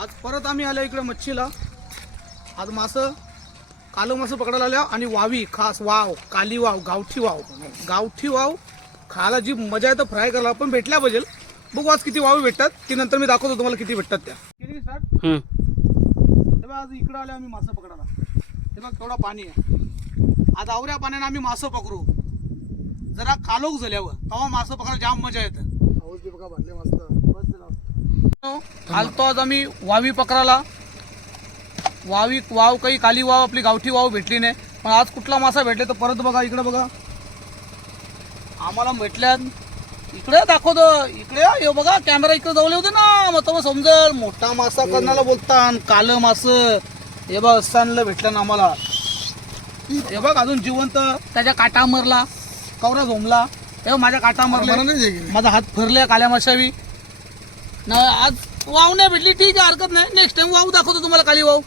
आज परत आम्ही आलो इकडे मच्छीला. आज मासं कालो मासं पकडायला आल्या आणि वावी खास वाव, काली वाव, गावठी वाव खायला जी मजा येतं फ्राय करायला. पण भेटल्या पाहिजे. बघू आज किती वावी भेटतात ती नंतर मी दाखवतो तुम्हाला किती भेटतात त्या. किती स्टार्ट तेव्हा आज इकडे आले आम्ही मासं पकडायला. तेव्हा थोडा पाणी आहे. आज आवऱ्या पाण्याने आम्ही मासं पकडू. जरा कालोख झाल्यावर तेव्हा मासं पकडायला जाम मजा येतं. बघा भरले मस्त. आलतो आज आम्ही वावी पकडायला. वाव काही काली वाव आपली गावठी वाव भेटली नाही. पण आज कुठला मासा भेटले तर परत बघा इकडे बघा आम्हाला भेटल्यात. इकडे दाखवतो इकडे हे बघा कॅमेरा इकडे जवळ होते ना मग तुम्हाला समजल. मोठा मासा करण्याला बोलता कालं मास हे बघ असताना भेटलं ना आम्हाला. हे बघ अजून जिवंत त्याच्या काटा मरला कवरा झोमला. हे माझ्या काटा मारला माझा हात भरले काल्या माशावी ना. आज वाव नाही भेटली ठीक आहे हरकत नाही. नेक्स्ट टाइम वाव दाखवतो तुम्हाला काली वाव.